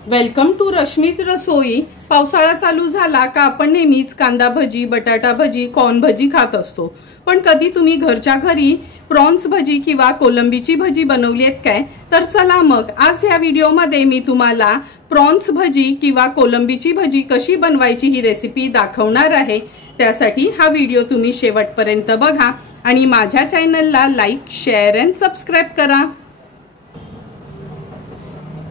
Welcome to रश्मीच रसोई। पावसाळा चालू झाला का आपण नेहमीच कांदा भजी, बटाटा भजी, कॉर्न भजी खात असतो। पण कधी तुम्ही घरच्या घरी प्रॉन्स भजी किंवा कोलंबीची भजी बनवली आहेत काय? तर चला मग आज या व्हिडिओमध्ये मी तुम्हाला प्रॉन्स भजी किंवा कोलंबीची भजी कशी बनवायची ही रेसिपी दाखवणार आहे। त्यासाठी हा व्हिडिओ तुम्ही शेवटपर्यंत बघा आणि माझ्या चॅनलला लाईक, शेअर अँड सबस्क्राइब करा।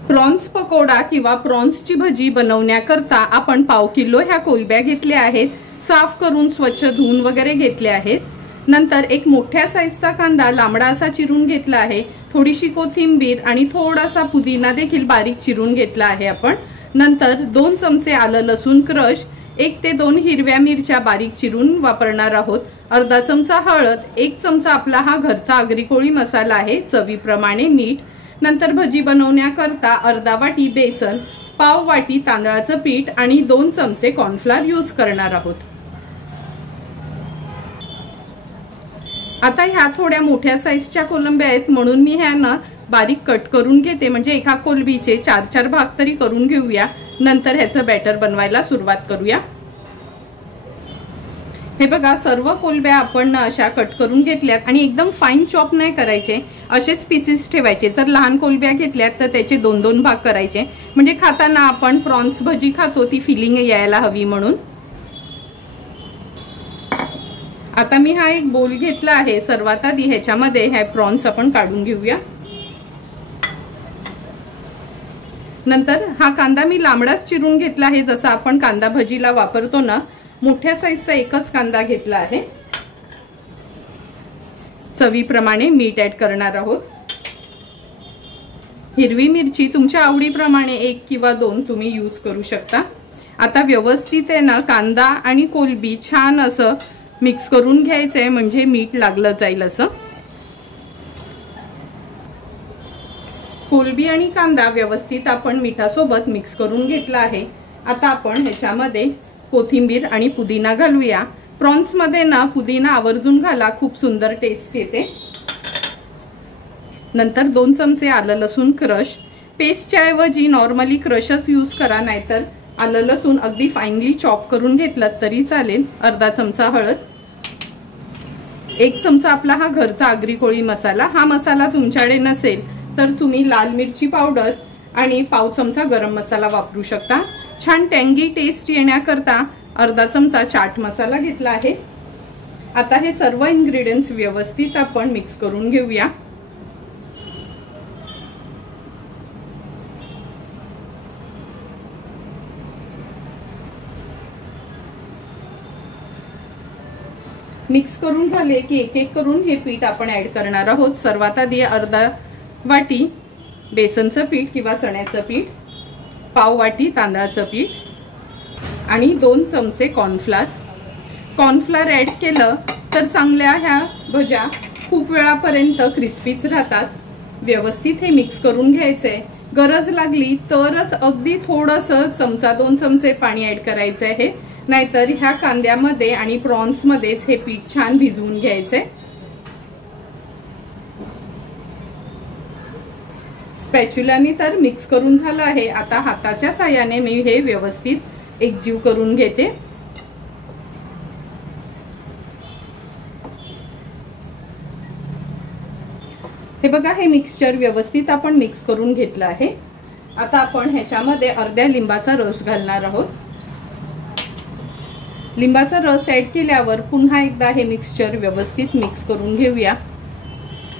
प्रॉन्स पकोडा किंवा प्रॉन्सची भजी बनवण्याकरता आपण पाव किलो ह्या कोलंब्या घेतल्या आहेत। साफ करून स्वच्छ धुवून वगैरे घेतले आहेत। नंतर एक मोठ्या साईजचा कांदा लांबडा असा चिरून घेतला आहे। थोडीशी कोथिंबीर आणि थोडासा पुदिना देखील बारीक चिरून घेतला आहे आपण। नंतर 2 चमचे आलं लसूण क्रश, 1 ते 2 हिरव्या मिरच्या बारीक चिरून वापरणार आहोत। अर्धा चमचा हळद, 1 चमचा आपला हा घरचा आगरी कोळी मसाला आहे, चवीप्रमाणे मीठ। नंतर भजी बनवण्याकरता अर्धा वाटी बेसन, पाव वाटी तांदळाचं पीठ आणि 2 चमचे कॉर्नफ्लोअर यूज करणार आहोत। आता ह्या थोड्या मोठ्या साईजच्या कोलंब्या आहेत म्हणून मी ह्यांना बारीक कट करून घेते, म्हणजे एका कोलंबीचे 4-4 भाग तरी करून घेऊया। नंतर ह्याचं बॅटर बनवायला सुरुवात करूया। हे बघा, सर्व कोलंब्या आपण अशा कट करून घेतल्यात आणि एकदम फाईन चॉप नाही करायचे, असेच पीसेस ठेवायचे। जर लहान कोलंब्या घेतल्यात तर त्याचे 2-2 भाग करायचे, म्हणजे खाताना आपण प्रॉन्स भजी खातो ती फिलिंग यायला हवी म्हणून। आता मी हा एक बोल घेतला आहे। सर्वात आधी ह्याच्यामध्ये हे प्रॉन्स आपण काढून घेऊया। नंतर हा कांदा मी लांबडाच चिरून घेतला आहे, जसा आपण कांदा भजीला वापरतो ना। मोठ्या साईजचा एकच कांदा घेतला आहे। चवीप्रमाणे मीठ ऍड करणार आहोत। हिरवी मिरची तुमच्या आवडीप्रमाणे 1 किंवा 2 तुम्ही यूज करू शकता। आता व्यवस्थित आहे ना कांदा आणि कोलंबी छान असं मिक्स करून घ्यायचंय, म्हणजे मीठ लागलं जाईल असं। कोलंबी आणि कांदा व्यवस्थित आपण मिठासोबत मिक्स करून घेतला आहे। आता आपण ह्याच्यामध्ये कोथिंबीर आणि पुदिना घालूया। प्रॉन्स मध्ये ना पुदिना आवर्जून घाला, खूप सुंदर टेस्ट येते। नंतर 2 चमचे आलं लसूण क्रश, पेस्टच्या ऐवजी नॉर्मली क्रशच यूज करा, नाहीतर आलं लसूण अगदी फाईनली चॉप करून घेतलं तरी चालेल। अर्धा चमचा हळद, 1 चमचा आपला हा घरचा आगरी कोळी मसाला। हा मसाला तुमच्याकडे नसेल तर तुम्ही लाल मिरची पावडर आणि पाव चमचा गरम मसाला वापरू शकता। छान टँगी टेस्ट येण्याकरता अर्धा चमचा चाट मसाला घेतला आहे। आता हे सर्व इन्ग्रेडियंट्स व्यवस्थित आपण मिक्स करून घेऊया। मिक्स करून झाले की एक एक करून हे पीठ आपण ऍड करणार आहोत। सर्वात आधी अर्धा वाटी बेसनचं पीठ किंवा चण्याचं पीठ, पाव वाटी तांदळाचं पीठ आणि 2 चमचे कॉर्नफ्लोअर। कॉर्नफ्लोअर ऍड केलं तर चांगल्या ह्या भज्या खूप वेळापर्यंत क्रिस्पीच राहतात। व्यवस्थित हे मिक्स करून घ्यायचंय। गरज लागली तरच अगदी थोडंसं 1-2 चमचे पाणी ऍड करायचं आहे, नाहीतर ह्या कांद्यामध्ये आणि प्रॉन्स मध्येच हे पीठ छान भिजवून घ्यायचंय। स्पॅच्युलाने तर मिक्स करून झालं आहे। आता हाताच्या साहाय्याने मी हे व्यवस्थित एकजीव करून घेते। हे बघा, हे मिक्सचर व्यवस्थित आपण मिक्स करून घेतलं आहे। आता आपण ह्याच्यामध्ये अर्ध्या लिंबाचा रस घालणार आहोत। लिंबाचा रस ऍड केल्यावर पुन्हा एकदा हे मिक्सचर व्यवस्थित मिक्स करून घेऊया।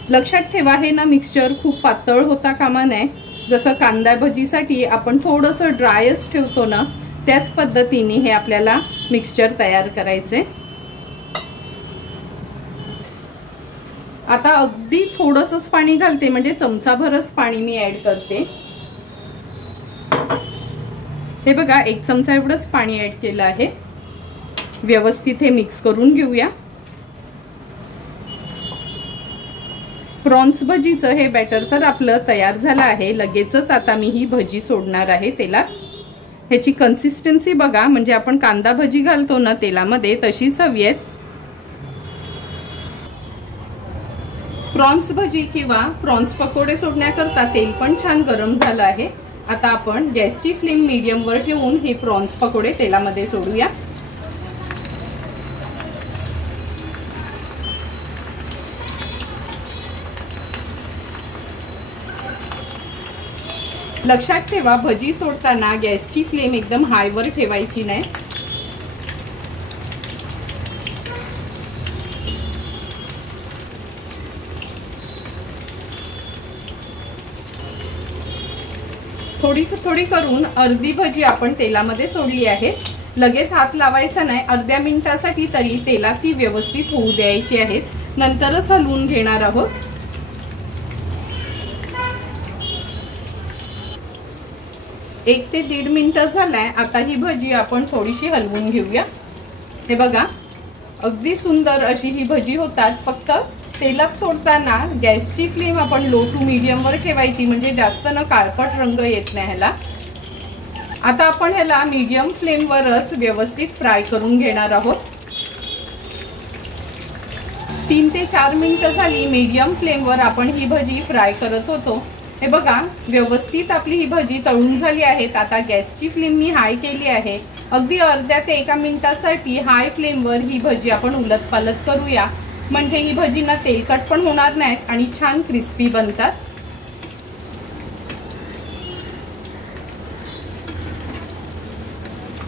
लक्षात ठेवा, हे ना मिक्सचर खूप पातळ होता कामा नये। जसं कांदा भजीसाठी आपण थोडंसं ड्रायच ठेवतो ना, त्याच पद्धतीने हे आपल्याला मिक्सचर तयार करायचे। आता अगदी थोडंसंच पाणी घालते, म्हणजे चमचाभरच पाणी मी ऍड करते। हे बघा, 1 चमचा एवढंच पाणी ऍड केलं आहे। व्यवस्थित हे मिक्स करून घेऊया। प्रॉन्स भजीचं हे बॅटर तर आपलं तयार झालं आहे। लगेचच आता मी ही भजी सोडणार आहे तेलात। ह्याची कन्सिस्टन्सी बघा, म्हणजे आपण कांदा भजी घालतो ना तेलामध्ये तशीच हवी आहे। प्रॉन्स भजी किंवा प्रॉन्स पकोडे सोडण्याकरता तेल पण छान गरम झालं आहे। आता आपण गॅसची फ्लेम मीडियम वर ठेवून हे प्रॉन्स पकोडे तेलामध्ये सोडूया। लक्षात ठेवा, भजी सोडताना गॅसची फ्लेम एकदम हाय वर ठेवायची नाही। थोडी थोडी करून अर्धी भजी आपण तेलामध्ये सोडली आहे। लगेच हात लावायचा नाही, अर्ध्या मिनिटासाठी तरी तेलात ती व्यवस्थित होऊ द्यायची आहेत, नंतरच हलवून घेणार आहोत। 1 ते 1.5 मिनिट झालाय। आता ही भजी आपण थोडीशी हलवून घेऊया। हे बघा, अगदी सुंदर अशी ही भजी होतात। फक्त तेलात सोडताना गॅसची फ्लेम आपण लो टू मीडियम वर ठेवायची, म्हणजे जास्त न काळपट रंग येत नाही ह्याला। आता आपण ह्याला मीडियम फ्लेम वरच व्यवस्थित फ्राय करून घेणार आहोत। 3 ते 4 मिनिट झाली मीडियम फ्लेम वर आपण ही भजी फ्राय करत होतो। हे बघा, व्यवस्थित आपली ही भजी तळून झाली आहेत। आता गॅसची फ्लेम मी हाय केली आहे। अगदी अर्ध्या ते 1 मिनिटासाठी हाय फ्लेम वर ही भजी आपण उलटपालट करूया, म्हणजे ही भजी ना तेलकट पण होणार नाहीत आणि छान क्रिस्पी बनतात।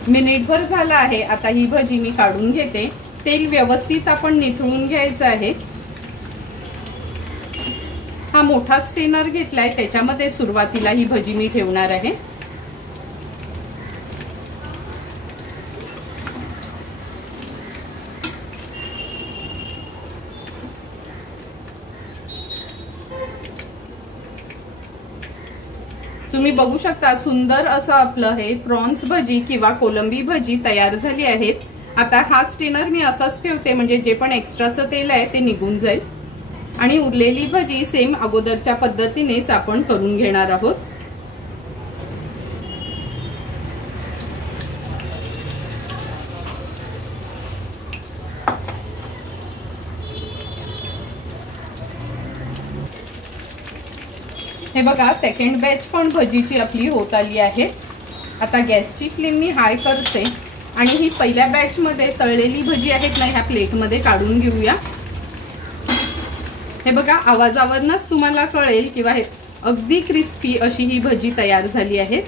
मिनिटभर झाला आहे। आता ही भजी मी काढून घेते। तेल व्यवस्थित आपण निथळून घ्यायचं आहे। हा मोठा स्ट्रेनर घेतलाय, त्याच्यामध्ये सुरुवातीला ही भजी मी ठेवणार आहे। तुम्ही बघू शकता, सुंदर असं आपलं हे प्रॉन्स भजी किंवा कोलंबी भजी तयार झाली आहेत। आता हा स्ट्रेनर मी असाच ठेवते, म्हणजे जे पण एक्स्ट्राचं तेल आहे ते निघून जाईल आणि उरलेली भजी सेम अगोदरच्या पद्धतीनेच आपण करून घेणार आहोत। हे बघा, सेकंड बॅच पण भजीची आपली होत आली आहे। आता गॅसची फ्लेम मी हाय करते आणि ही पहिल्या बॅच मध्ये तळलेली भजी आहेत ना, ह्या प्लेट मध्ये काढून घेऊया। हे बघा, आवाजावरूनच तुम्हाला कळेल किंवा हे अगदी क्रिस्पी अशी ही भजी तयार झाली आहे।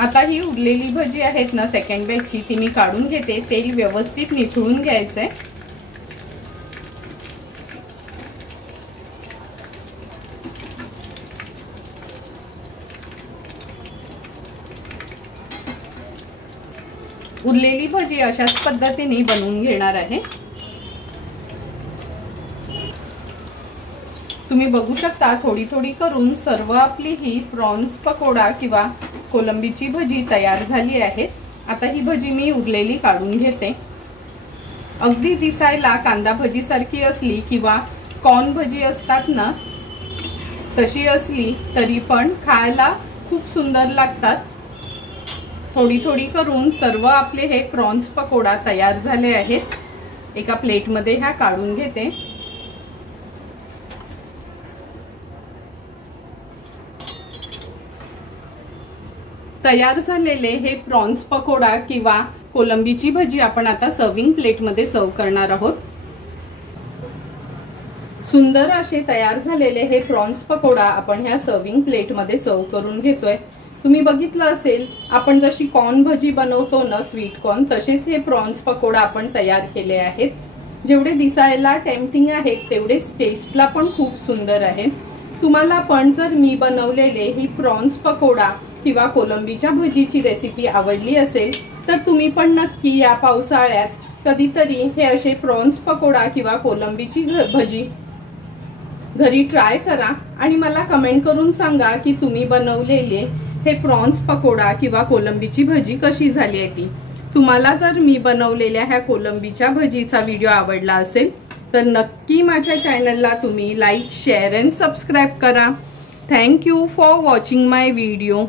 आता ही उरलेली भजी आहेत ना सेकंड बॅचची, ती मी काढून घेते। तेल व्यवस्थित निथळून घ्यायचंय। उरलेली भजी अशाच पद्धतीने बनवून घेणार आहे। तुम्ही बघू शकता, थोडी थोडी करून सर्व आपली ही प्रॉन्स पकोडा किंवा कोलंबीची भजी तयार झाली आहे। आता ही भजी मी उरलेली काढून घेते। अगदी दिसायला कांदा भजी सारखी असली किंवा कॉर्न भजी असतात ना, तशी असली तरी पण खायला खूप सुंदर लागतात। थोडी थोडी करून सर्व आपले हे प्रॉन्स पकोडा तयार झाले आहेत। एका प्लेट मध्ये ह्या काढून घेते। तयार झालेले हे प्रॉन्स पकोडा किंवा कोलंबीची भजी आपण आता सर्विंग प्लेट मध्ये सर्व करणार आहोत। सुंदर असे तयार झालेले हे प्रॉन्स पकोडा आपण ह्या सर्विंग प्लेट मध्ये सर्व करून घेतोय। तुम्ही बघितलं असेल, आपण जशी कॉर्न भजी बनवतो ना, स्वीट कॉर्न, तसेच हे प्रॉन्स पकोडा आपण तयार केले आहेत। जेवढे दिसायला टेम्पटिंग आहेत, तेवढेच टेस्टला पण खूप सुंदर आहे। तुम्हाला पण जर मी बनवलेले ही प्रॉन्स पकोडा किंवा कोलंबीच्या भजीची रेसिपी आवडली असेल, तर तुम्ही पण नक्की या पावसाळ्यात कधीतरी हे असे प्रॉन्स पकोडा किंवा कोलंबीची भजी घरी ट्राय करा आणि मला कमेंट करून सांगा की तुम्ही बनवलेले हे प्रॉन्स पकोडा किंवा कोलंबीची भजी कशी झाली आहे ती। तुम्हाला जर मी बनवलेल्या ह्या कोलंबीच्या भजीचा व्हिडिओ आवडला असेल, तर नक्की माझ्या चॅनलला तुम्ही लाईक, शेअर अँड सबस्क्राईब करा। Thank you for watching my video.